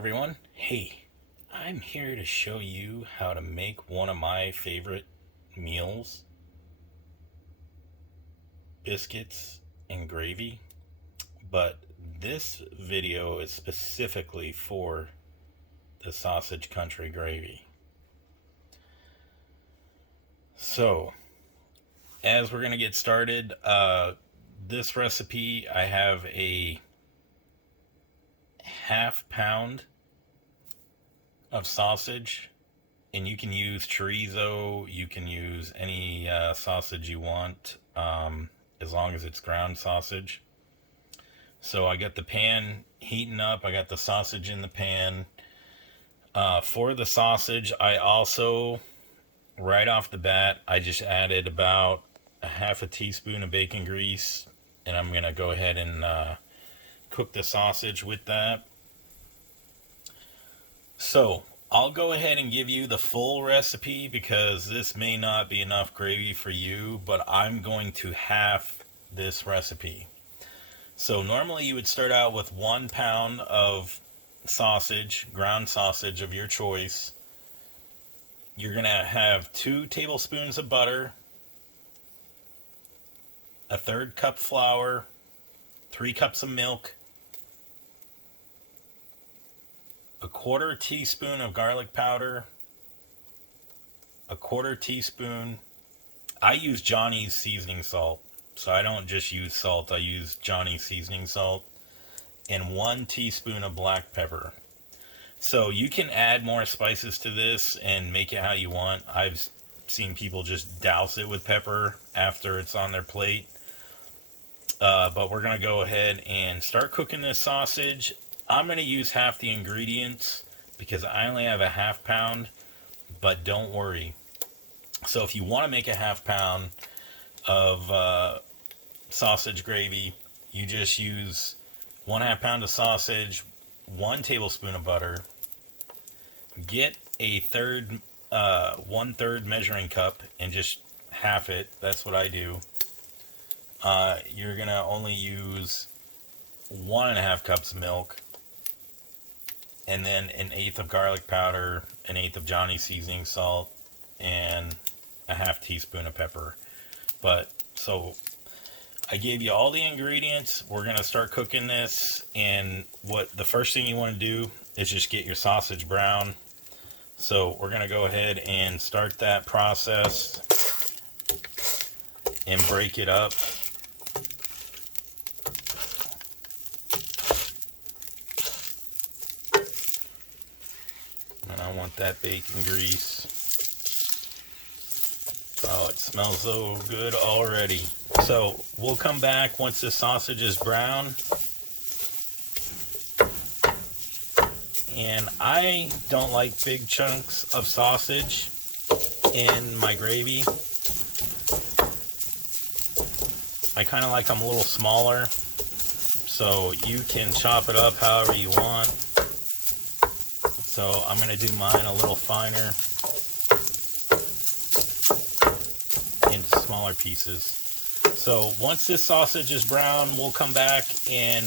everyone. Hey, I'm here to show you how to make one of my favorite meals, biscuits and gravy. But this video is specifically for the sausage country gravy. So, as we're going to get started, this recipe, I have a half pound of sausage, and you can use chorizo, you can use any sausage you want, as long as it's ground sausage. So I got the pan heating up, I got the sausage in the pan. For the sausage, I also, right off the bat, I just added about a half a teaspoon of bacon grease, and I'm going to go ahead and cook the sausage with that. So I'll go ahead and give you the full recipe because this may not be enough gravy for you, but I'm going to half this recipe. So normally you would start out with 1 pound of sausage, ground sausage of your choice. You're going to have 2 tablespoons of butter, a 1/3 cup flour, 3 cups of milk, a 1/4 teaspoon of garlic powder, a 1/4 teaspoon. I use Johnny's seasoning salt, so I don't just use salt, I use Johnny's seasoning salt, and 1 teaspoon of black pepper. So you can add more spices to this and make it how you want. I've seen people just douse it with pepper after it's on their plate. But we're going to go ahead and start cooking this sausage. I'm going to use half the ingredients because I only have a half pound, but don't worry. So if you want to make a half pound of sausage gravy, you just use 1/2 pound of sausage, 1 tablespoon of butter, get a 1/3 measuring cup and just half it. That's what I do. You're going to only use 1.5 cups of milk, and then 1/8 of garlic powder, 1/8 of Johnny's seasoning salt, and a half teaspoon of pepper. But so I gave you all the ingredients. We're going to start cooking this, and what the first thing you want to do is just get your sausage brown. So we're going to go ahead and start that process and break it up. And I want that bacon grease. Oh, it smells so good already. So we'll come back once the sausage is brown. And I don't like big chunks of sausage in my gravy. I kind of like them a little smaller. So you can chop it up however you want. So I'm going to do mine a little finer into smaller pieces. So once this sausage is brown, we'll come back and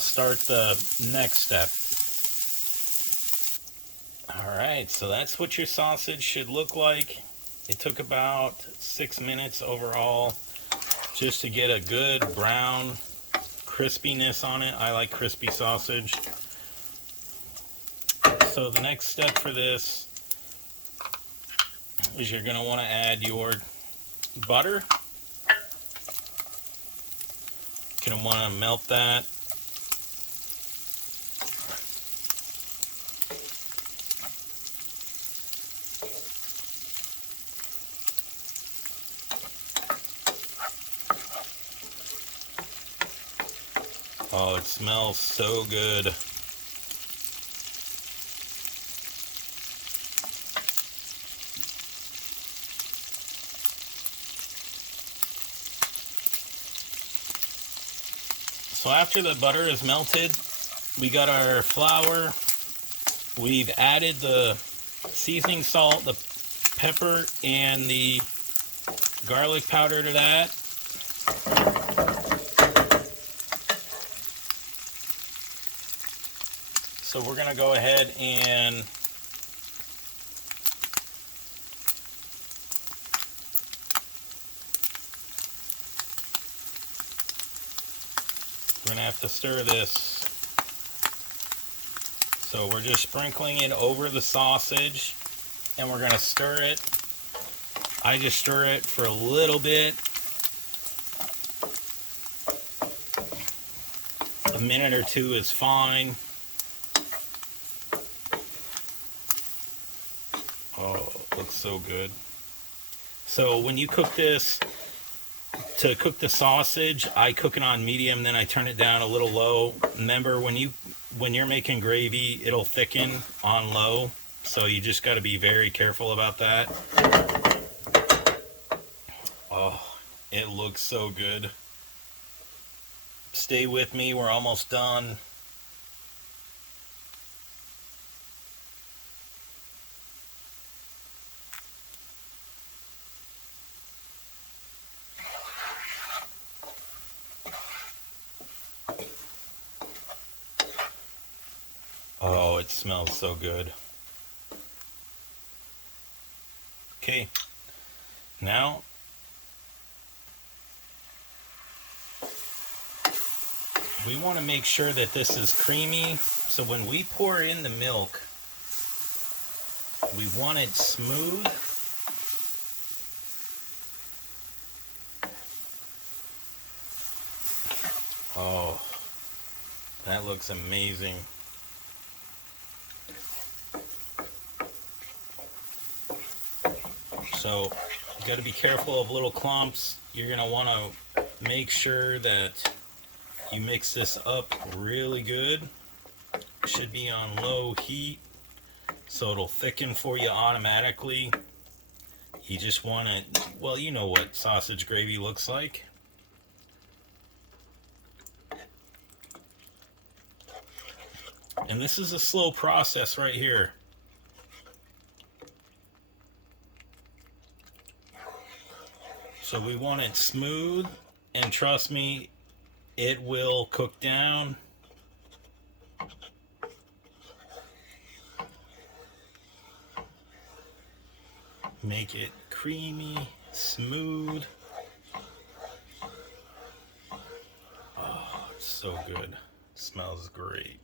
start the next step. Alright, so that's what your sausage should look like. It took about 6 minutes overall just to get a good brown crispiness on it. I like crispy sausage. So the next step for this is you're going to want to add your butter. You're going to want to melt that. Oh, it smells so good. So after the butter is melted, we got our flour. We've added the seasoning salt, the pepper, and the garlic powder to that. So we're going to go ahead and we're going to have to stir this. So we're just sprinkling it over the sausage and we're going to stir it. I just stir it for a little bit. A minute or two is fine. Oh, it looks so good. So when you cook this, to cook the sausage, I cook it on medium, then I turn it down a little low. Remember, when you're making gravy, it'll thicken on low, so you just got to be very careful about that. Oh, it looks so good. Stay with me, we're almost done. Oh, it smells so good. Okay, now we want to make sure that this is creamy. So when we pour in the milk, we want it smooth. Oh, that looks amazing. So you got to be careful of little clumps. You're going to want to make sure that you mix this up really good. It should be on low heat so it'll thicken for you automatically. You just want it, well, you know what sausage gravy looks like. And this is a slow process right here. So we want it smooth, and trust me, it will cook down. Make it creamy, smooth. Oh, it's so good. Smells great.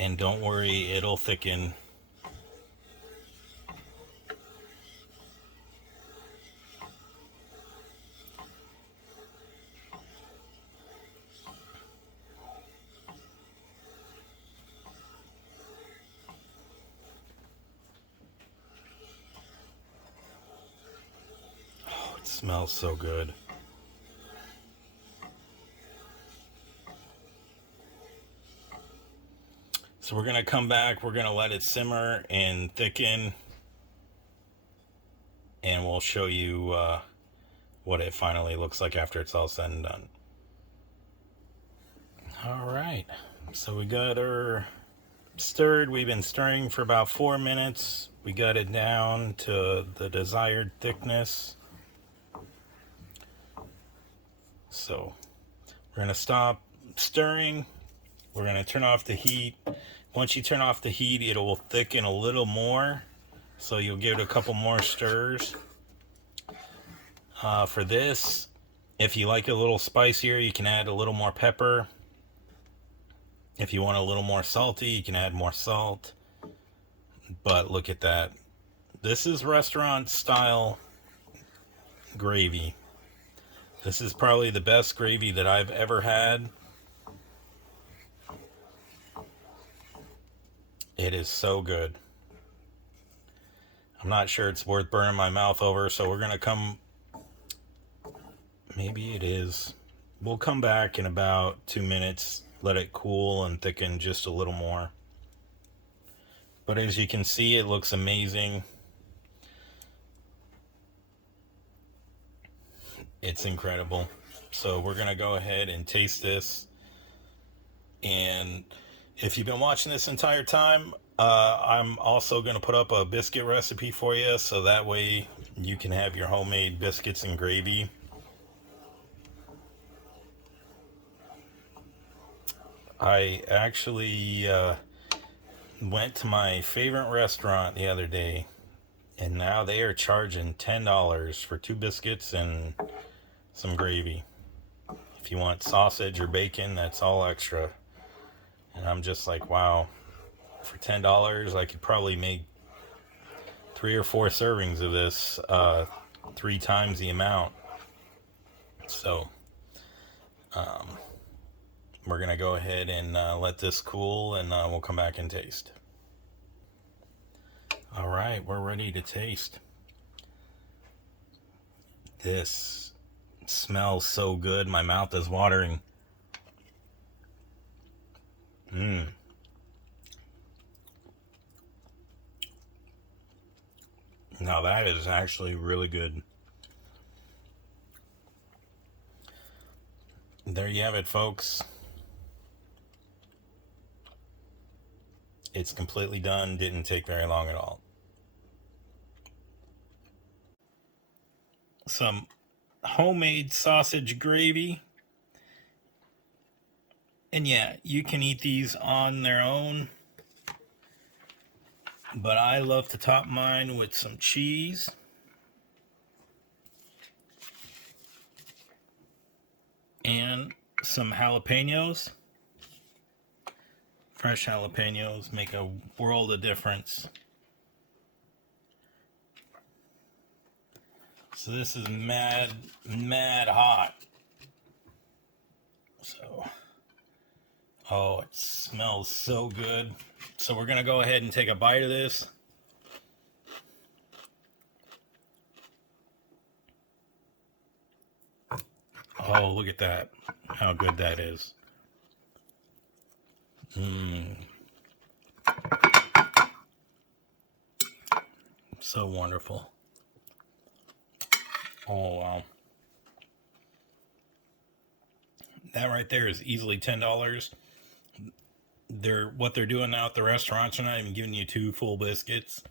And don't worry, it'll thicken. Oh, it smells so good. So we're going to come back, we're going to let it simmer and thicken, and we'll show you what it finally looks like after it's all said and done. All right, so we got her stirred. We've been stirring for about 4 minutes. We got it down to the desired thickness. So we're going to stop stirring. We're going to turn off the heat. Once you turn off the heat, it will thicken a little more. So you'll give it a couple more stirs. For this, if you like it a little spicier, you can add a little more pepper. If you want a little more salty, you can add more salt. But look at that. This is restaurant style gravy. This is probably the best gravy that I've ever had. It is so good. I'm not sure it's worth burning my mouth over, so we're going to come... Maybe it is. We'll come back in about 2 minutes, let it cool and thicken just a little more. But as you can see, it looks amazing. It's incredible. So we're going to go ahead and taste this. And if you've been watching this entire time, I'm also going to put up a biscuit recipe for you, so that way you can have your homemade biscuits and gravy. I actually went to my favorite restaurant the other day, and now they are charging $10 for 2 biscuits and some gravy. If you want sausage or bacon, that's all extra. And I'm just like, wow, for $10, I could probably make 3 or 4 servings of this, 3 times the amount. So, we're gonna go ahead and let this cool, and we'll come back and taste. All right, we're ready to taste. This smells so good. My mouth is watering. Now that is actually really good. There you have it, folks. It's completely done. Didn't take very long at all. Some homemade sausage gravy. And yeah, you can eat these on their own, but I love to top mine with some cheese. And some jalapenos. Fresh jalapenos make a world of difference. So this is mad hot. So, oh, it smells so good. So we're gonna go ahead and take a bite of this. Oh, look at that. How good that is. So wonderful. Oh, wow. That right there is easily $10. What they're doing now at the restaurants are not even giving you 2 full biscuits.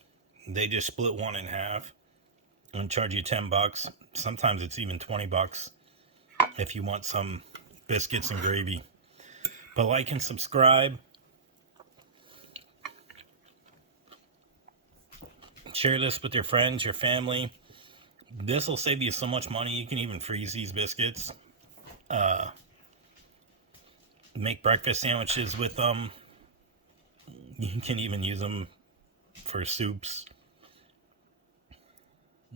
They just split one in half and charge you $10. Sometimes it's even $20 if you want some biscuits and gravy. But like and subscribe. Share this with your friends, your family. This will save you so much money. You can even freeze these biscuits. Make breakfast sandwiches with them. You can even use them for soups.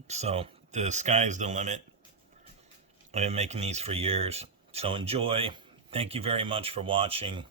So the sky's the limit. I've been making these for years. So enjoy. Thank you very much for watching.